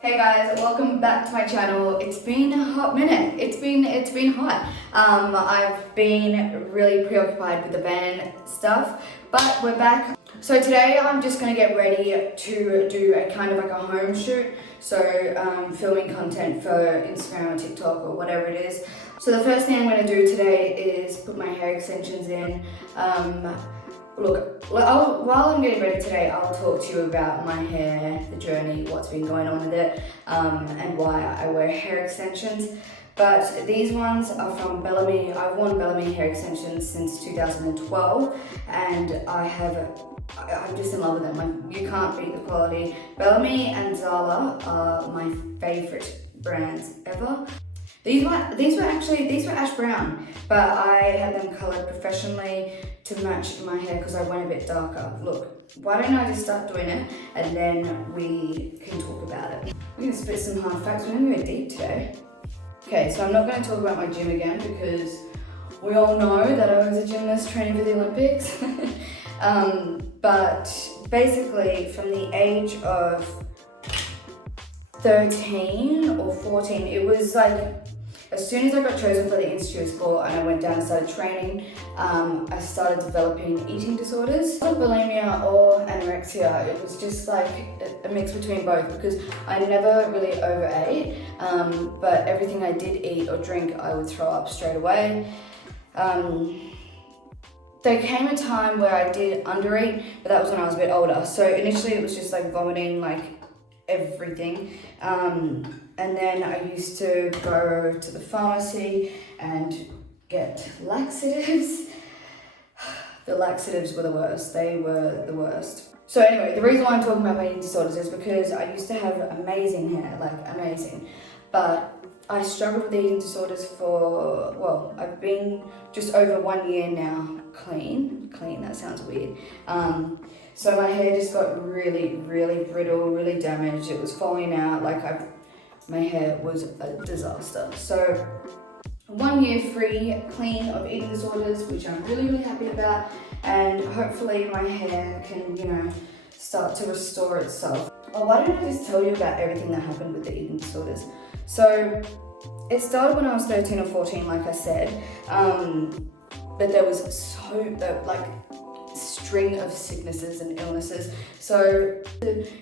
Hey guys, welcome back to my channel. It's been a hot minute. It's been hot. I've been really preoccupied with the band stuff, but we're back. So today I'm just gonna get ready to do a kind of like a home shoot. So filming content for Instagram or TikTok or whatever it is. So the first thing I'm gonna do today is put my hair extensions in. Look, while I'm getting ready today, I'll talk to you about my hair, the journey, what's been going on with it, and why I wear hair extensions. But these ones are from Bellamy. I've worn Bellamy hair extensions since 2012, and I'm just in love with them. Like, you can't beat the quality. Bellamy and Zala are my favorite brands ever. These were ash brown, but I had them colored professionally to match my hair because I went a bit darker. Look, why don't I just start doing it and then we can talk about it. We're gonna spit some hard facts. We're gonna go deep today. Okay, so I'm not gonna talk about my gym again because we all know that I was a gymnast training for the Olympics. But basically from the age of 13 or 14, it was like, as soon as I got chosen for the Institute of Sport and I went down and started training, I started developing eating disorders. Not bulimia or anorexia, it was just like a mix between both because I never really overate, but everything I did eat or drink, I would throw up straight away. There came a time where I did undereat, but that was when I was a bit older. So initially it was just like vomiting, like everything. And then I used to go to the pharmacy and get laxatives. The laxatives were the worst. They were the worst. So anyway, the reason why I'm talking about my eating disorders is because I used to have amazing hair, like amazing. But I struggled with eating disorders for, well, I've been just over 1 year now clean, that sounds weird. So my hair just got really, really brittle, really damaged. It was falling out, my hair was a disaster. So 1 year free, clean of eating disorders, which I'm really, really happy about. And hopefully my hair can, start to restore itself. Oh, why don't I just tell you about everything that happened with the eating disorders? So it started when I was 13 or 14, like I said. But there was string of sicknesses and illnesses. So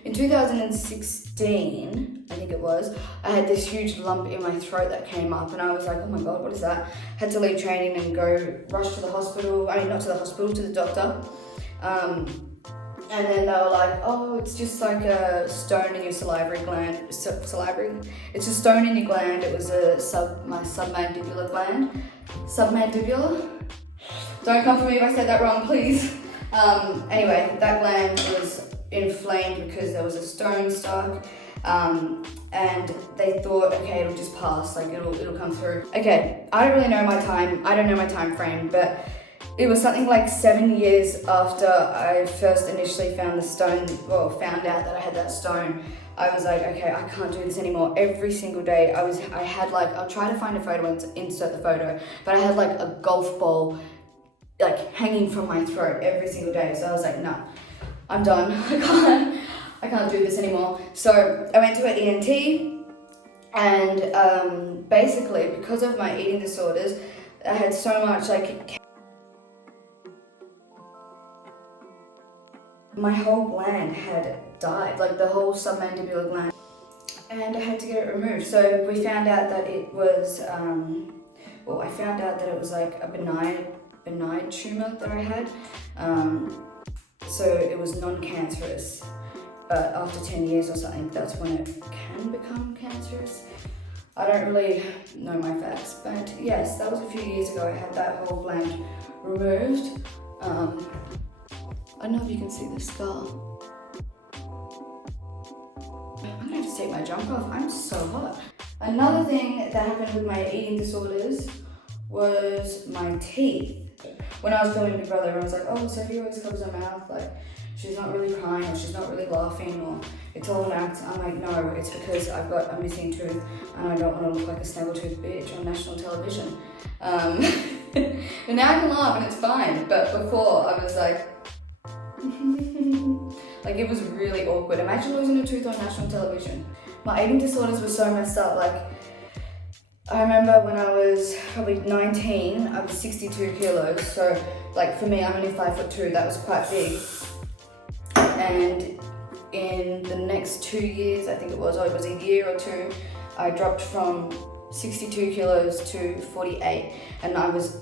in 2016, I think it was, I had this huge lump in my throat that came up and I was like, oh my God, what is that? Had to leave training and go rush to the hospital. I mean, not to the hospital, to the doctor. And then they were like, oh, it's just like a stone in your salivary gland. Salivary? It's a stone in your gland. It was my submandibular gland. Submandibular? Don't come for me if I said that wrong, please. Anyway, that gland was inflamed because there was a stone stuck, and they thought, okay, it'll just pass, like it'll come through. Okay, I don't know my time frame, but it was something like 7 years after I first initially found out that I had that stone. I was like, okay, I can't do this anymore. Every single day I'll try to find a photo and insert the photo, but I had like a golf ball hanging from my throat every single day. So I was like, no, I'm done. I can't do this anymore. So I went to an ENT, and basically because of my eating disorders, I had so much my whole gland had died, like the whole submandibular gland, and I had to get it removed. So we found out that it was, I found out that it was like a benign tumor that I had. So it was non-cancerous, but after 10 years or something, that's when it can become cancerous. I don't really know my facts, but yes, that was a few years ago. I had that whole gland removed. I don't know if you can see the scar. I'm gonna have to take my jumper off. I'm so hot. Another thing that happened with my eating disorders was my teeth. When I was filming Big Brother, I was like, oh, Sophie always covers her mouth, like she's not really crying or she's not really laughing or it's all an act. I'm like, no, it's because I've got a missing tooth and I don't want to look like a snaggletooth bitch on national television. And now I can laugh and it's fine, but before I was like, Like, it was really awkward. Imagine losing a tooth on national television. my eating disorders were so messed up. Like, I remember when I was probably 19, I was 62 kilos. So like for me, I'm only 5'2", that was quite big. And in the next 2 years, I think it was a year or two, I dropped from 62 kilos to 48, and I was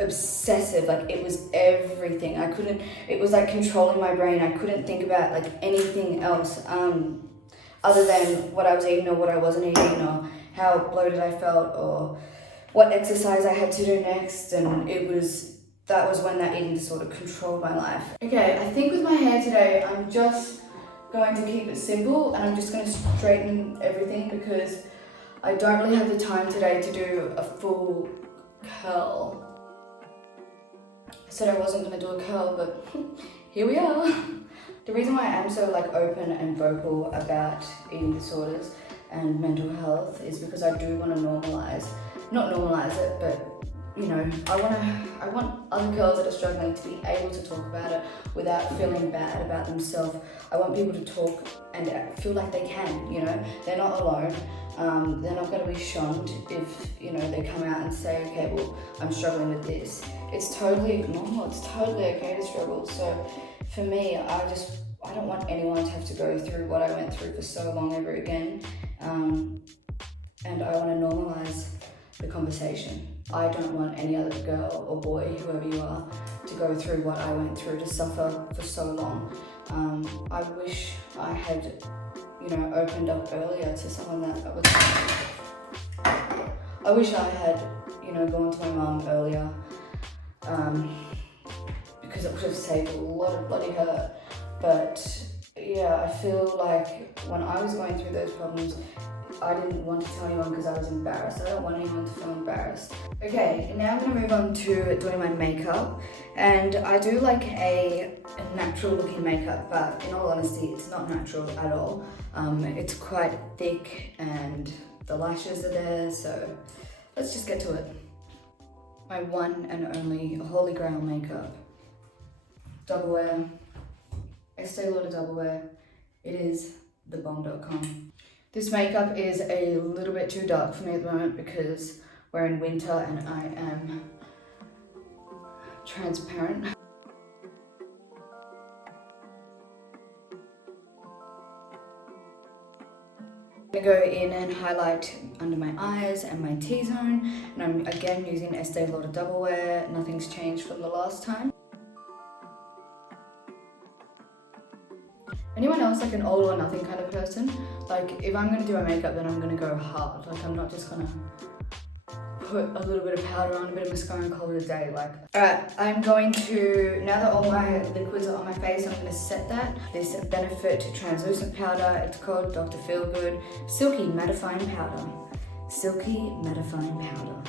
obsessive. Like, it was everything. It was like controlling my brain. I couldn't think about like anything else other than what I was eating or what I wasn't eating, or how bloated I felt, or what exercise I had to do next. And that was when that eating disorder controlled my life. Okay, I think with my hair today, I'm just going to keep it simple, and I'm just going to straighten everything because I don't really have the time today to do a full curl. I said I wasn't going to do a curl, but here we are. The reason why I am so like open and vocal about eating disorders and mental health is because I do want to not normalize it, but you know, I want other girls that are struggling to be able to talk about it without feeling bad about themselves. I want people to talk and feel like they can, you know, they're not alone. They're not going to be shunned if, you know, they come out and say, okay, well, I'm struggling with this. It's totally normal. It's totally okay to struggle. So for me, I don't want anyone to have to go through what I went through for so long ever again. And I want to normalize the conversation. I don't want any other girl or boy, whoever you are, to go through what I went through, to suffer for so long. I wish I had, you know, opened up earlier to someone that was. I wish I had, you know, gone to my mum earlier, because it would have saved a lot of bloody hurt. But yeah, I feel like when I was going through those problems, I didn't want to tell anyone because I was embarrassed. I don't want anyone to feel embarrassed. Okay, now I'm going to move on to doing my makeup. And I do like a natural looking makeup, but in all honesty, it's not natural at all. It's quite thick and the lashes are there, so let's just get to it. My one and only holy grail makeup. Double wear. Estee Lauder double wear. It is thebomb.com. This makeup is a little bit too dark for me at the moment because we're in winter and I am transparent. I'm going to go in and highlight under my eyes and my T-zone, and I'm again using Estee Lauder double wear. Nothing's changed from the last time. Anyone else like an all or nothing kind of person? Like, if I'm going to do my makeup, then I'm going to go hard. Like, I'm not just going to put a little bit of powder on, a bit of mascara and call it a day. Like, alright, I'm going to, now that all my liquids are on my face, I'm going to set that. This Benefit translucent powder, it's called Dr. Feelgood Silky Mattifying Powder. Silky Mattifying Powder.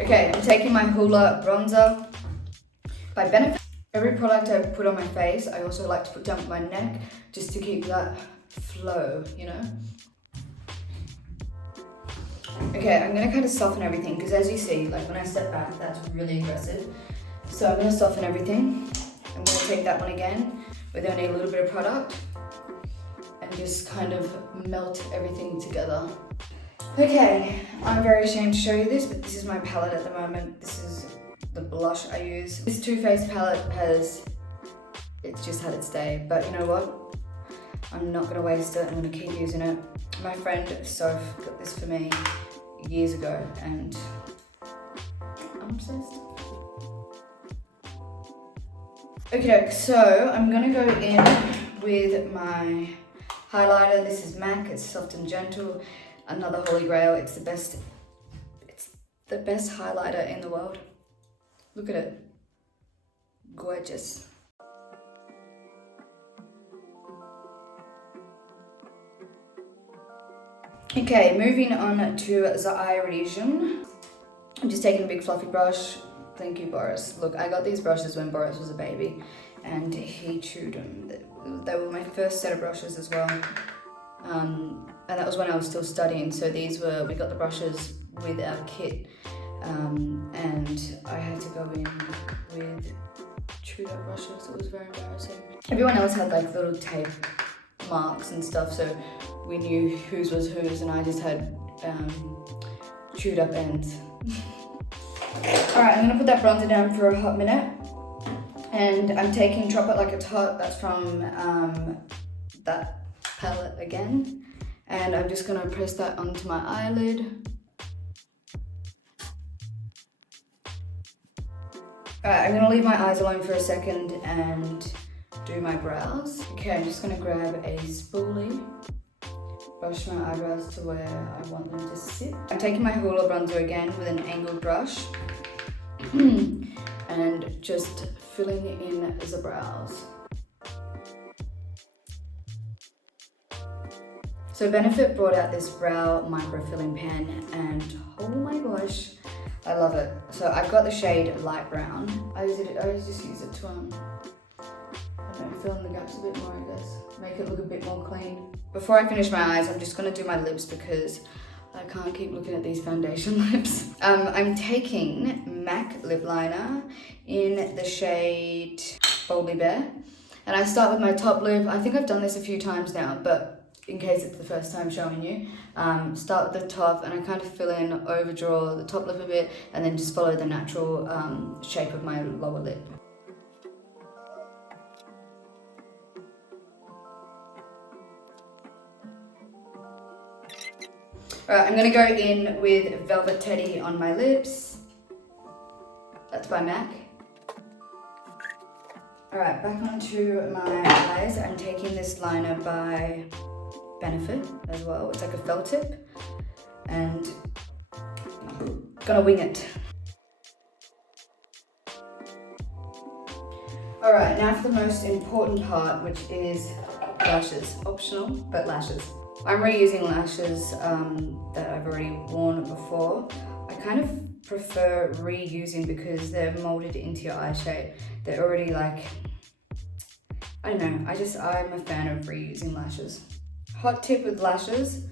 Okay, I'm taking my Hoola bronzer by Benefit. Every product I put on my face, I also like to put down my neck just to keep that flow, you know? Okay, I'm gonna kind of soften everything because as you see, like when I step back, that's really aggressive. So I'm gonna soften everything. I'm gonna take that one again with only a little bit of product and just kind of melt everything together. Okay, I'm very ashamed to show you this, but this is my palette at the moment. This is the blush I use. This Too Faced palette it's just had its day, but you know what? I'm not gonna waste it, I'm gonna keep using it. My friend Soph got this for me years ago and I'm obsessed. Okay, so I'm gonna go in with my highlighter. This is MAC, it's soft and gentle. Another holy grail, it's the best highlighter in the world. Look at it, gorgeous. Okay, moving on to the eye region. I'm just taking a big fluffy brush. Thank you, Boris. Look, I got these brushes when Boris was a baby and he chewed them. They were my first set of brushes as well. And that was when I was still studying. So we got the brushes with our kit. And I had to go in with chewed up brushes. It was very embarrassing. Everyone else had like little tape marks and stuff, so we knew whose was whose, and I just had chewed up ends. Alright, I'm gonna put that bronzer down for a hot minute. And I'm taking Drop It Like It's Hot, that's from that palette again. And I'm just gonna press that onto my eyelid. Alright, I'm gonna leave my eyes alone for a second and do my brows. Okay, I'm just gonna grab a spoolie, brush my eyebrows to where I want them to sit. I'm taking my Hoola bronzer again with an angled brush and just filling in the brows. So Benefit brought out this brow micro filling pen and oh my gosh, I love it. So I've got the shade light brown. I just use it to fill in the gaps a bit more, I guess. Make it look a bit more clean. Before I finish my eyes, I'm just gonna do my lips because I can't keep looking at these foundation lips. I'm taking MAC lip liner in the shade Boldly Bare. And I start with my top lip. I think I've done this a few times now, but in case it's the first time showing you, start with the top and I kind of fill in, overdraw the top lip a bit, and then just follow the natural shape of my lower lip. Alright, I'm gonna go in with Velvet Teddy on my lips. That's by MAC. Alright, back onto my eyes. I'm taking this liner by Benefit as well. It's like a felt tip. And gonna wing it. Alright, now for the most important part, which is lashes. Optional, but lashes. I'm reusing lashes that I've already worn before. I kind of prefer reusing because they're molded into your eye shape. They're already like, I don't know, I'm a fan of reusing lashes. Hot tip with lashes,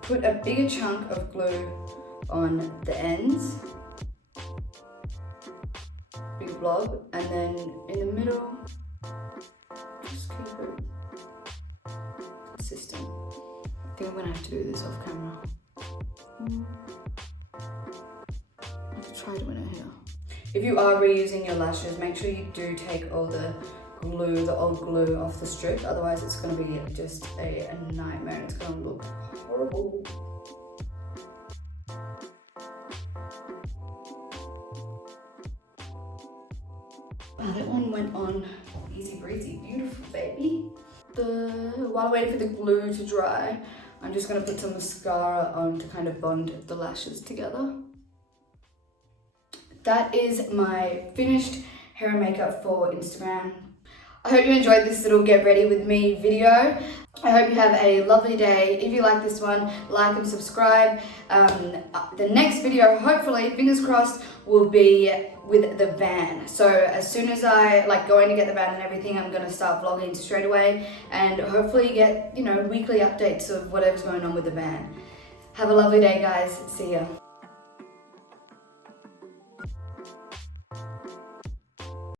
put a bigger chunk of glue on the ends, big blob, and then in the middle, just keep it consistent. I think I'm gonna have to do this off camera. I have to try doing it here. If you are reusing your lashes, make sure you do take all the glue, the old glue off the strip, otherwise it's gonna be just a nightmare. It's gonna look horrible. Wow, that one went on easy breezy, beautiful baby. While waiting for the glue to dry, I'm just gonna put some mascara on to kind of bond the lashes together. That is my finished hair and makeup for Instagram. I hope you enjoyed this little get ready with me video. I hope you have a lovely day. If you like this one, like and subscribe. The next video, hopefully, fingers crossed, will be with the van. So as soon as I going to get the van and everything, I'm gonna start vlogging straight away and hopefully get, weekly updates of whatever's going on with the van. Have a lovely day, guys. See ya.